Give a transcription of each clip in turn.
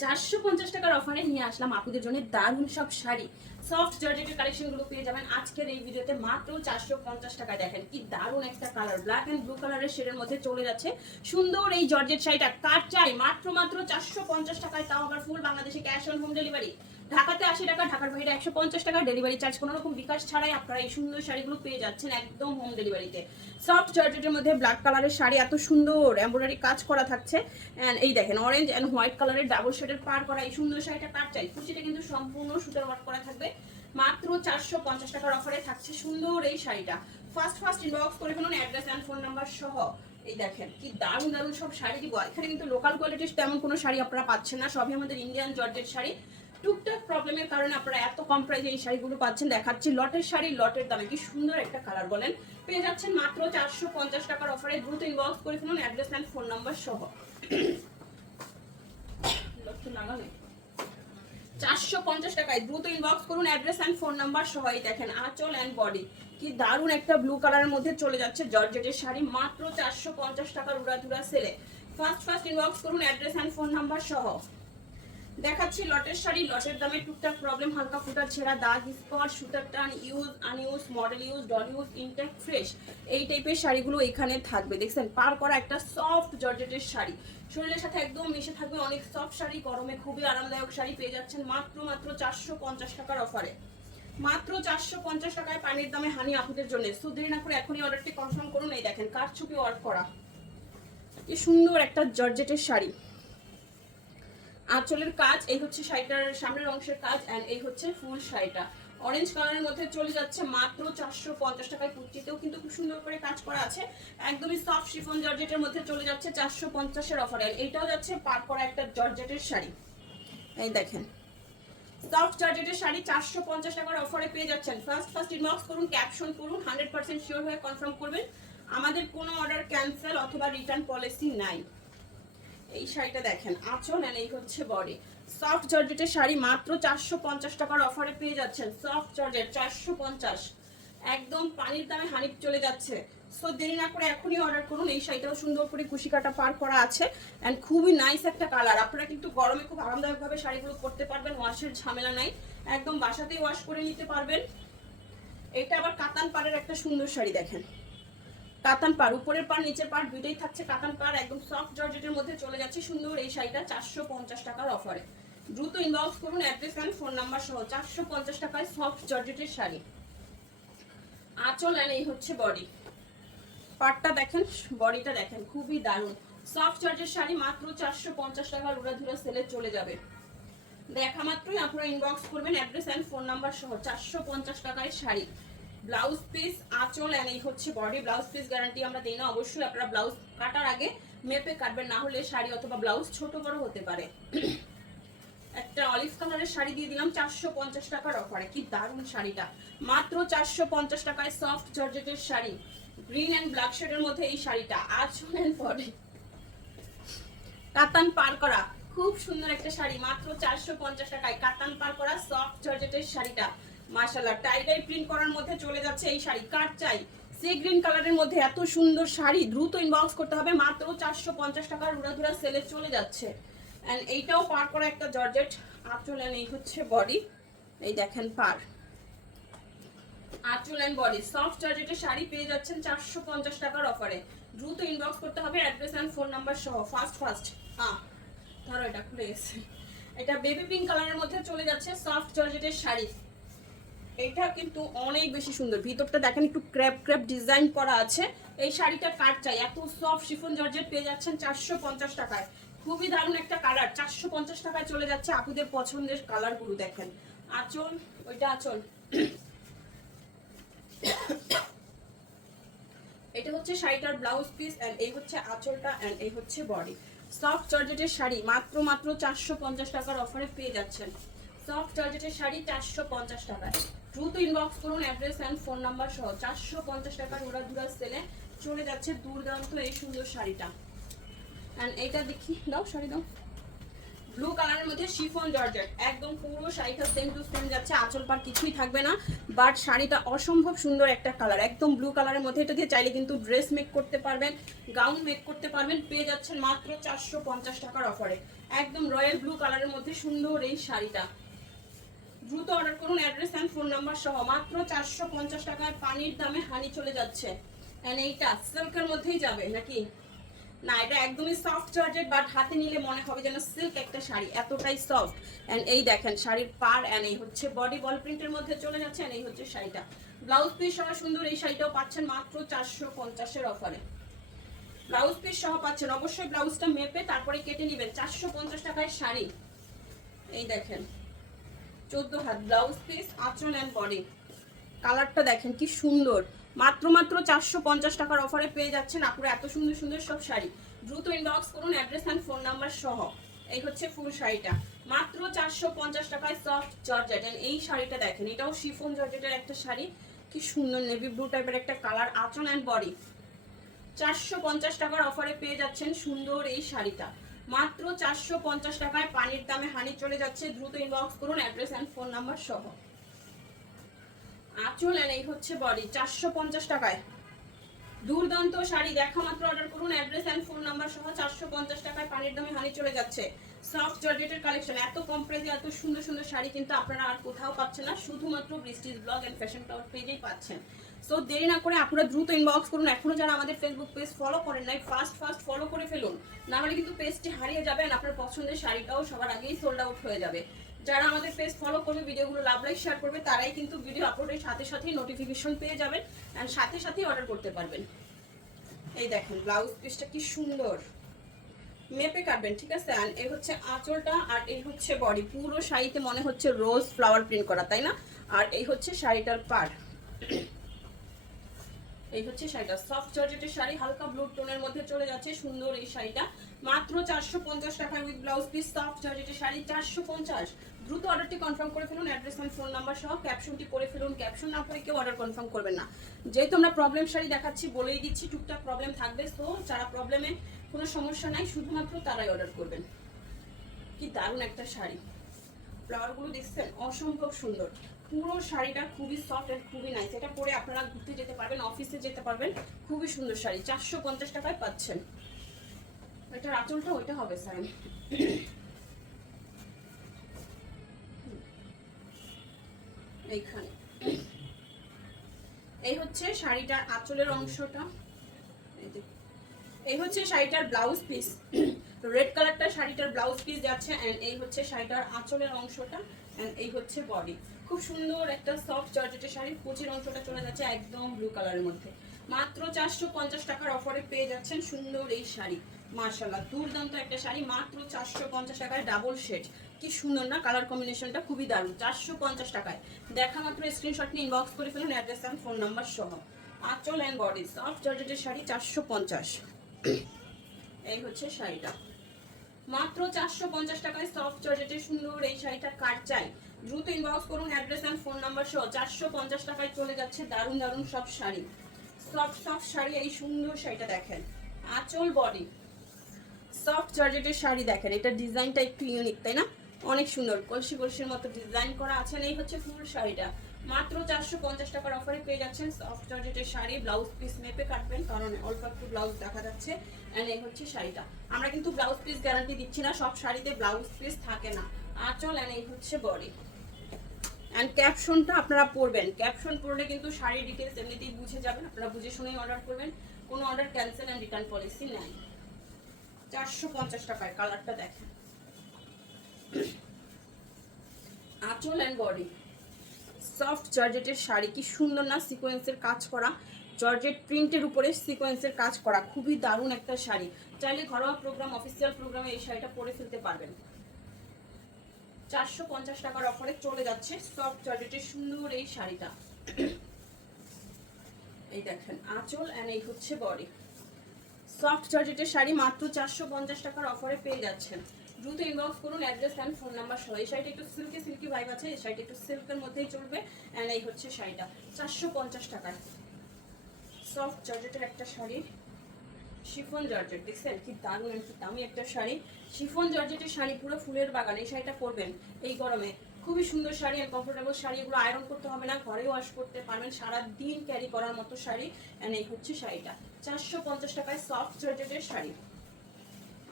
450 টাকার অফারে নিয়ে আসলাম আপুদের জন্য দারুণ সব শাড়ি। সফট জর্জেটের কালেকশনগুলো পেয়ে যাবেন আজকের এই ভিডিওতে মাত্র 450 টাকায়। দেখেন কি দারুণ একটা কালার, ব্ল্যাক এন্ড ব্লু কালারের শেডের মধ্যে চলে যাচ্ছে সুন্দর এই জর্জেট শাড়িটা। কার চাই মাত্র 450 টাকায়, তাও আবার ফুল বাংলাদেশে ক্যাশ অন হোম ডেলিভারি। ঢাকাতে 80 টাকা, ঢাকার বাইরে 150 টাকা ডেলিভারি চার্জ, কোনো রকম বিকাশ ছাড়াই আপনারা এই সুন্দর শাড়িগুলো পেয়ে যাচ্ছেন একদম হোম ডেলিভারিতে। সফট জর্জেটের মধ্যে ব্ল্যাক কালারের শাড়ি, এত সুন্দর এমব্রয়ডারি কাজ করা থাকছে। এন্ড এই দেখেন অরেঞ্জ এন্ড হোয়াইট কালারের ডাবল শেডের পার করা এই সুন্দর শাড়িটা কার চাই। কুচিটা কিন্তু সম্পূর্ণ সুতার ওয়ার্ক করা থাকবে। মাত্র 450 টাকার অফারে থাকছে সুন্দর এই শাড়িটা। ফার্স্ট ইনবক্স করে ফেলুন অ্যাড্রেস এন্ড ফোন নাম্বার সহ। এই দেখেন কি দারুণ দারুণ সব শাড়ি দিব। এখানে কিন্তু লোকাল কোয়ালিটির তেমন কোনো শাড়ি আপনারা পাচ্ছেন না, সবই আমাদের ইন্ডিয়ান জর্জেট শাড়ি। টুকটাক প্রবলেমের কারণে আপনারা এত কম প্রাইসে এই শাড়িগুলো পাচ্ছেন। দেখাচ্ছি লটের শাড়ি, লটের দামে কি সুন্দর একটা কালার বলেন, পেয়ে যাচ্ছেন মাত্র 450 টাকার অফারে। দ্রুত ইনবক্স করে ফেলুন অ্যাড্রেস এন্ড ফোন নাম্বার সহ। 450 টাকায় দ্রুত ইনবক্স করুন অ্যাড্রেস এন্ড ফোন নাম্বার সহ। এই দেখেন আঁচল এন্ড বডি কি দারুণ একটা ব্লু কালারের মধ্যে চলে যাচ্ছে জর্জেটের শাড়ি, মাত্র 450 টাকার উড়াধুরা সেলে। ফার্স্ট ইনবক্স করুন অ্যাড্রেস এন্ড ফোন নাম্বার সহ। দেখাচ্ছি লটের শাড়ি, লটের দামে টুকটাক প্রবলেম, হালকা ফুটা ছেঁড়া, দাগ, স্পট, সুতার টান, use unuse, model use, doll use, intact, fresh, এই টাইপের শাড়িগুলো এখানে থাকবে। দেখছেন পার করা একটা সফট জর্জেটের শাড়ি, শরীরের সাথে একদম মিশে থাকবে, অনেক সফট শাড়ি, গরমে খুবই আরামদায়ক শাড়ি পেয়ে যাচ্ছেন মাত্র 450 টাকার অফারে। মাত্র 450 টাকায় পানির দামে হানি আপুদের জন্য। সো দেরি না করে এখনই অর্ডারটি কনফার্ম করুন। এই দেখেন কারচুপি ওয়ার্ক করা কি সুন্দর একটা জর্জেটের শাড়ি। আঁচলের কাজ, এই হচ্ছে শাড়িটার সামনের অংশের কাজ, এন্ড এই হচ্ছে ফুল শাড়িটা অরেঞ্জ কালারের মধ্যে চলে যাচ্ছে মাত্র 450 টাকায়। কুচিতেও কিন্তু খুব সুন্দর করে কাজ করা আছে, একদমই সফট শিফন জর্জেটের মধ্যে চলে যাচ্ছে 450 এর অফারে। এইটাও যাচ্ছে পার করা একটা জর্জেটের শাড়ি। এই দেখেন সফট জর্জেটের শাড়ি 450 টাকার অফারে পেয়ে যাচ্ছেন। ফার্স্ট ইনবক্স করুন, ক্যাপশন করুন, 100% শিওর হয়ে কনফার্ম করবেন। আমাদের কোনো অর্ডার ক্যান্সেল অথবা রিটার্ন পলিসি নাই। এই শাড়িটা দেখেন আঁচল এন্ড এই হচ্ছে বডি। সফট জর্জেটের শাড়ি মাত্র 450 টাকার অফারে পেয়ে যাচ্ছেন। সফট জর্জেট 450, একদম পানির দামে হানি চলে যাচ্ছে। সো দেরি না করে এখনই অর্ডার করুন। এই শাড়িটাও সুন্দর করে কুশি কাটা পার করা আছে এন্ড খুবই নাইস একটা কালার। আপনারা কিন্তু গরমে খুব আরামদায়কভাবে শাড়িগুলো পরতে পারবেন, ওয়াশের ঝামেলা নাই, একদম বাসাতেই ওয়াশ করে নিতে পারবেন। এটা আবার কাতান পাড়ের একটা সুন্দর শাড়ি, দেখেন কাতান পাড়, উপরের পাড় নিচের পাড় দুইটাই থাকছে কাতান পাড়, একদম সফট জর্জেটের মধ্যে চলে যাচ্ছে সুন্দর এই শাড়িটা 450 টাকার অফারে। দ্রুত ইনবক্স করুন অ্যাড্রেস এন্ড ফোন নাম্বার সহ। 450 টাকায় সফট জর্জেটের শাড়ি, আঁচল এন্ড এই হচ্ছে বডি। পাড়টা দেখেন, বডিটা দেখেন খুবই দারুণ। সফট জর্জের শাড়ি মাত্র 450 টাকার উড়াধুরা সেলে চলে যাবে। দেখা মাত্রই আপনারা ইনবক্স করবেন অ্যাড্রেস এন্ড ফোন নাম্বার সহ। 450 টাকায় শাড়ি, ব্লাউজ পিস, আঁচল এন্ড এই হচ্ছে বডি। ব্লাউজ পিস গ্যারান্টি আমরা দেই না, অবশ্যই আপনারা ব্লাউজ কাটার আগে মেপে কাটবেন, না হলে শাড়ি অথবা ব্লাউজ ছোট বড় হতে পারে। একটা অলিভ কালারের শাড়ি দিয়ে দিলাম 450 টাকার অফারে। কি দারুণ শাড়িটা, মাত্র 450 টাকায় সফট জর্জেটের শাড়ি, গ্রিন এন্ড ব্ল্যাক শেডের মধ্যে এই শাড়িটা, আঁচল এন্ড বডি, কাতান পার করা, খুব সুন্দর একটা শাড়ি মাত্র 450 টাকায়। কাতান পার করা সফট জর্জেটের শাড়িটা মাশাআল্লাহ টাইগার প্রিন্ট করার মধ্যে চলে যাচ্ছে এই শাড়ি। কার চাই সি গ্রিন কালারের মধ্যে এত সুন্দর শাড়ি, দ্রুত ইনবক্স করতে হবে। মাত্র 450 টাকার উড়াধুরা সেলে চলে যাচ্ছে। এন্ড এইটাও পার করা একটা জর্জেট, আঁচল এন্ড এই হচ্ছে বডি। এই দেখেন পার, আঁচল এন্ড বডি, সফট জর্জেটের শাড়ি পেয়ে যাচ্ছেন 450 টাকার অফারে। দ্রুত ইনবক্স করতে হবে অ্যাড্রেস এন্ড ফোন নাম্বার সহ। ফার্স্ট ধরো এটা খুলে গেছে। এটা বেবি পিঙ্ক কালারের মধ্যে চলে যাচ্ছে সফট জর্জেটের শাড়ি। এটা কিন্তু অনেক বেশি সুন্দর, ভিতরটা দেখেন একটু ক্র্যাপ ডিজাইন করা আছে। এই শাড়িটা কাট চাই, এত সফট শিফন জর্জেট পেয়ে যাচ্ছেন 450 টাকায়। খুবই দারুণ একটা কালার, 450 টাকায় চলে যাচ্ছে আপুদের পছন্দের কালারগুলো। দেখেন আঁচল, ওইটা আঁচল, এটা হচ্ছে শাড়িটার ব্লাউজ পিস এন্ড এই হচ্ছে আঁচলটা এন্ড এই হচ্ছে বডি। সফট জর্জেটের শাড়ি মাত্র 450 টাকার অফারে পেয়ে যাচ্ছেন। সফট জর্জেটের শাড়ি 450 টাকায়। দ্রুত ইনবক্স করুন অ্যাড্রেস এন্ড ফোন নাম্বার সহ। 450 টাকার উড়াধুরা সেলে চলে যাচ্ছে দুর্দান্ত এই সুন্দর শাড়িটা। এন্ড এইটা দেখি, দাও শাড়ি দাও, ব্লু কালারের মধ্যে শিফন জর্জেট, একদম পুরো শাড়িটা সেম টু সেম যাচ্ছে, আঁচল পার কিছুই থাকবে না, বাট শাড়িটা অসম্ভব সুন্দর একটা কালার, একদম ব্লু কালারের মধ্যে। এটা দিয়ে চাইলে কিন্তু ড্রেস মেক করতে পারবেন, গাউন মেক করতে পারবেন। পেয়ে যাচ্ছেন মাত্র 450 টাকার অফারে। একদম রয়্যাল ব্লু কালারের মধ্যে সুন্দর এই শাড়িটা। দ্রুত অর্ডার করুন, অ্যাড্রেস অ্যান্ড ফোন নাম্বার সহ। মাত্র 450 টাকায় পানির দামে হানি চলে যাচ্ছে। এন্ড এইটা সিল্কের মধ্যেই যাবে নাকি না, এটা একদমই সফট জর্জেট, বাট হাতে নিলে মনে হবে যেন সিল্ক একটা শাড়ি, এতটাই সফট। এন্ড এই দেখেন শাড়ির পার, এন্ড এই হচ্ছে বডি বল প্রিন্টের মধ্যে চলে যাচ্ছে। এন্ড এই হচ্ছে শাড়িটা, ব্লাউজ পিস সহ সুন্দর এই শাড়িটাও পাচ্ছেন মাত্র 450 এর অফারে। ব্লাউজ পিস সহ পাচ্ছেন, অবশ্যই ব্লাউজটা মেপে তারপরে কেটে নেবেন। 450 টাকায় শাড়ি। এই দেখেন 14 হাত ব্লাউজ পিস, আঁচল এন্ড বডি। কালারটা দেখেন কি সুন্দর। মাত্র 450 টাকার অফারে পেয়ে যাচ্ছেন আপনারা এত সুন্দর সুন্দর সব শাড়ি। দ্রুত ইনবক্স করুন, অ্যাড্রেস এন্ড ফোন নাম্বার সহ। এই হচ্ছে ফুল শাড়িটা, মাত্র 450 টাকায় সফট জর্জেট। এই শাড়িটা দেখেন, এটাও শিফন জর্জেটের একটা শাড়ি, কি সুন্দর নেভি ব্লু টাইপের একটা কালার, আঁচল এন্ড বডি। 450 টাকার অফারে পেয়ে যাচ্ছেন সুন্দর এই শাড়িটা, মাত্র 450 টাকায় পানির দামে হানি চলে যাচ্ছে। দ্রুত ইনবক্স করুন, অ্যাড্রেস এন্ড ফোন নাম্বার সহ। আঁচল এন্ড এই হচ্ছে বডি, 450 টাকায় দুর্দান্ত শাড়ি। দেখা মাত্র অর্ডার করুন, অ্যাড্রেস এন্ড ফোন নাম্বার সহ। 450 টাকায় পানির দামে হানি চলে যাচ্ছে। সফট জর্জেটের কালেকশন, এত কম প্রাইসে এত সুন্দর সুন্দর শাড়ি কিন্তু আপনারা আর কোথাও পাচ্ছেন না, শুধুমাত্র বৃষ্টিজ ব্লগ এন্ড ফ্যাশন টাওয়ার পেজেই পাচ্ছেন। সো দেরি না করে আপনারা দ্রুত ইনবক্স করুন। এখনো যারা আমাদের ফেসবুক পেজ ফলো করেন নাই, ফার্স্ট ফলো করে ফেলুন, না হলে কিন্তু পেজটি হারিয়ে যাবে। আপনার পছন্দের শাড়িটাও সবার আগেই সোল্ড আউট হয়ে যাবে। যারা আমাদের পেজ ফলো করবে, ভিডিওগুলো লাভ লাইক শেয়ার করবে, তারাই কিন্তু ভিডিও আপলোডের সাথে সাথেই নোটিফিকেশন পেয়ে যাবেন এন্ড সাথে সাথেই অর্ডার করতে পারবেন। এই দেখেন ব্লাউজ পিসটা কি সুন্দর, মেপে কাটবেন, ঠিক আছে। আর এই হচ্ছে আঁচলটা, আর এই হচ্ছে বডি। পুরো শাড়িতে মনে হচ্ছে রোজ ফ্লাওয়ার প্রিন্ট করা, তাই না? আর এই হচ্ছে শাড়িটার পাড়। এই হচ্ছে শাড়িটা, সফট জর্জেটের শাড়ি, হালকা ব্লু টোনের মধ্যে চলে যাচ্ছে সুন্দর এই শাড়িটা, মাত্র 450 টাকায় উইথ ব্লাউজ পিস। সফট জর্জেটের শাড়ি 450। দ্রুত অর্ডারটি কনফার্ম করে ফেলুন, অ্যাড্রেস এন্ড ফোন নাম্বার সহ। ক্যাপশনটি করে ফেলুন, ক্যাপশন না করে কেউ অর্ডার কনফার্ম করবেন না। যেহেতু আমরা প্রবলেম শাড়ি দেখাচ্ছি, বলেই দিচ্ছি টুকটাক প্রবলেম থাকবে। সো যারা প্রবলেমে কোনো সমস্যা নাই, শুধুমাত্র তারাই অর্ডার করবেন। কি দারুণ একটা শাড়ি, ফ্লাওয়ারগুলো দেখছেন, অসম্ভব সুন্দর। পুরো শাড়িটা খুবই সফট এন্ড খুবই নাইস। এটা পরে আপনারা ঘুরতে যেতে পারবেন, অফিসে যেতে পারবেন, খুবই সুন্দর শাড়ি। 450 টাকায় পাচ্ছেন। এটার আঁচলটা ওইটা হবে স্যার, এইখানে। এই হচ্ছে শাড়িটার আঁচলের অংশটা, এই হচ্ছে শাড়িটার ব্লাউজ পিস। রেড কালারটা শাড়িটার ব্লাউজ পিস যাচ্ছে, এন্ড এই হচ্ছে শাড়িটার আঁচলের অংশটা, এন্ড এই হচ্ছে বডি। খুব সুন্দর একটা সফট জর্জেটের শাড়ি। কুচির অংশটা চলে যাচ্ছে একদম ব্লু কালারের মধ্যে। মাত্র 450 টাকার অফারে পেয়ে যাচ্ছেন সুন্দর এই শাড়ি। মাশাআল্লাহ, দুর্দান্ত একটা শাড়ি, মাত্র 450 টাকায়। ডাবল শেড, কি সুন্দর না কালার কম্বিনেশনটা, খুবই দারুণ। 450 টাকায় দেখা মাত্র স্ক্রিনশট নিয়ে ইনবক্স করে ফেলুন, অ্যাড্রেস এন্ড ফোন নাম্বার সহ। আঁচল এন্ড বডি, সফট জর্জেটের শাড়ি 450। এই হচ্ছে শাড়িটা, মাত্র 450 টাকায় সফট জর্জেটের সুন্দর এই শাড়িটা। কার চাই দ্রুত ইনবক্স করুন, অ্যাড্রেস এন্ড ফোন নাম্বার সহ। 450 টাকায় চলে যাচ্ছে দারুণ দারুণ সব শাড়ি, সফট শাড়ি। এই সুন্দর শাড়িটা দেখেন, আঁচল বডি, সফট জর্জেটের শাড়ি দেখেন। এটা ডিজাইনটা একটু ইউনিক, তাই না? অনেক সুন্দর, কলসি কলসির মতো ডিজাইন করা আছে। এই হচ্ছে ফুল শাড়িটা, মাত্র 450 টাকার অফারে পেয়ে যাচ্ছেন সফট জর্জেটের শাড়ি। ব্লাউজ পিস মেপে কাটবেন, কারণ অল্প একটু ব্লাউজ দেখা যাচ্ছে। এন্ড এই হচ্ছে শাড়িটা। আমরা কিন্তু ব্লাউজ পিস গ্যারান্টি দিচ্ছি না, সব শাড়িতে ব্লাউজ পিস থাকে না। আঁচল এন্ড এই হচ্ছে বডি। এন্ড ক্যাপশনটা আপনারা পড়বেন, ক্যাপশন পড়লে কিন্তু শাড়ির ডিটেলস এমনিতেই বুঝে যাবেন। আপনারা বুঝে শুনেই অর্ডার করবেন, কোনো order cancel and return policy নেই। 450 টাকায় কালারটা দেখেন, আঁচল এন্ড বডি, সফট জর্জেটের শাড়ি। কি সুন্দর না, সিকোয়েন্সের কাজ করা, জর্জেট প্রিন্টের উপরে সিকোয়েন্সের কাজ করা, খুবই দারুণ একটা শাড়ি। চাইলে ঘরোয়া প্রোগ্রাম, অফিসিয়াল প্রোগ্রামে এই শাড়িটা পরে ফেলতে পারবেন। 450 টাকার অফারে চলে যাচ্ছে সফট জর্জেটের সুন্দর এই শাড়িটা। এই দেখেন আঁচল এন্ড এই হচ্ছে বডি। সফট জর্জেটের শাড়ি মাত্র 450 টাকার অফারে পেয়ে যাচ্ছেন। দ্রুত ইনবক্স করুন, অ্যাড্রেস এন্ড ফোন নাম্বার সহ। এই শাড়িটা একটু সিল্কি সিল্কি ভাইব আছে, এই শাড়িটা একটু সিল্কের মধ্যেই চলবে। এন্ড এই হচ্ছে শাড়িটা 450 টাকায়, সফট জর্জেটের একটা শাড়ি, শিফন জর্জেট। দেখছেন কি দারুণ, কি দামি একটা শাড়ি, শিফন জর্জেটের শাড়ি, পুরো ফুলের বাগান। এই শাড়িটা পরবেন এই গরমে, খুবই সুন্দর শাড়ি আর কমফোর্টেবল শাড়ি। এগুলো আয়রন করতে হবে না, ঘরে ওয়াশ করতে পারবেন, সারা দিন ক্যারি করার মতো শাড়ি। এন্ড এই হচ্ছে শাড়িটা 450 টাকায়, সফট জর্জেটের শাড়ি।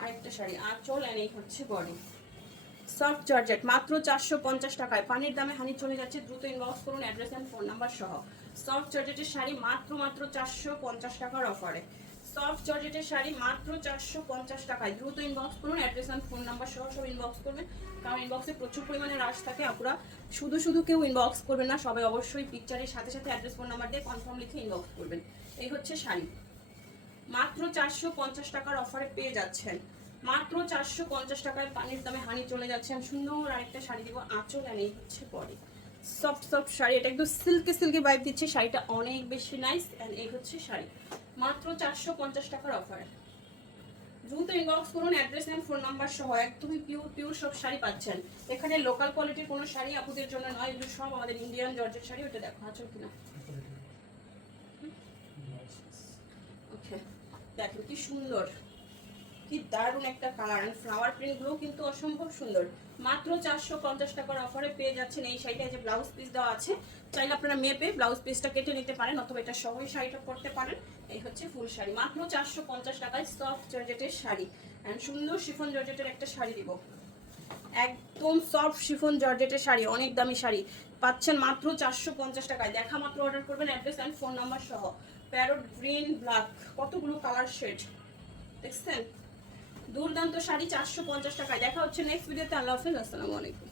আরেকটা শাড়ি আঁচল এন্ড এই হচ্ছে বডি। সফট জর্জেট মাত্র 450 টাকায়। পানির দামে হানি চলে যাচ্ছে, দ্রুত ইনবক্স করুন অ্যাড্রেস এন্ড ফোন নাম্বার সহ। সফট জর্জেটের শাড়ি মাত্র 450 টাকার অফারে। সফট জর্জেটের শাড়ি মাত্র 450 টাকায়, দ্রুত ইনবক্স করুন অ্যাড্রেস এন্ড ফোন নাম্বার সহ সব ইনবক্স করবেন, কারণ ইনবক্সে প্রচুর পরিমাণে রাশ থাকে। আপনারা শুধু শুধু কেউ ইনবক্স করবেন না, সবাই অবশ্যই পিকচারের সাথে সাথে অ্যাড্রেস ফোন নাম্বার দিয়ে কনফার্ম লিখে ইনবক্স করবেন। এই হচ্ছে শাড়ি মাত্র 450 টাকার অফারে পেয়ে যাচ্ছেন। মাত্র 450 টাকায় পানির দামে হানি চলে যাচ্ছে। আমি সুন্দর আরেকটা শাড়ি দিব আঁচল আর এই হচ্ছে পরে সফট সফট শাড়ি, এটা একদম সিল্কি সিল্কি ভাইব দিচ্ছে, শাড়িটা অনেক বেশি নাইস। এন্ড এই হচ্ছে শাড়ি মাত্র 450 টাকার অফারে। দ্রুত ইনবক্স করুন অ্যাড্রেস এন্ড ফোন নাম্বার সহ। একদমই পিওর পিওর সব শাড়ি পাচ্ছেন এখানে। লোকাল কোয়ালিটির কোনো শাড়ি আপুদের জন্য নয়, এগুলো সব আমাদের ইন্ডিয়ান জর্জেট শাড়ি। ওটা দেখো আঁচল কিনা, ওকে দেখেন কি সুন্দর, কি দারুণ একটা কালার। এন্ড ফ্লাওয়ার প্রিন্টগুলো কিন্তু অসম্ভব সুন্দর। মাত্র 450 টাকার অফারে পেয়ে যাচ্ছেন এই শাড়িটা। যে ব্লাউজ পিস দেওয়া আছে, চাইলে আপনারা মেপে ব্লাউজ পিসটা কেটে নিতে পারেন, অথবা এটা সহই শাড়িটা পরতে পারেন। এই হচ্ছে ফুল শাড়ি মাত্র 450 টাকায় সফট জর্জেটের শাড়ি। এন্ড সুন্দর শিফন জর্জেটের একটা শাড়ি দিব, একদম সফট শিফন জর্জেটের শাড়ি, অনেক দামি শাড়ি পাচ্ছেন মাত্র 450 টাকায়। দেখা মাত্র অর্ডার করবেন অ্যাড্রেস এন্ড ফোন নাম্বার সহ। প্যারট গ্রিন ব্ল্যাক, কতগুলো কালার শেড দেখছেন, দুর্দান্ত শাড়ি 450 টাকায়। দেখা হচ্ছে নেক্সট ভিডিওতে। আল্লাহ হাফেজ, আসসালামু আলাইকুম।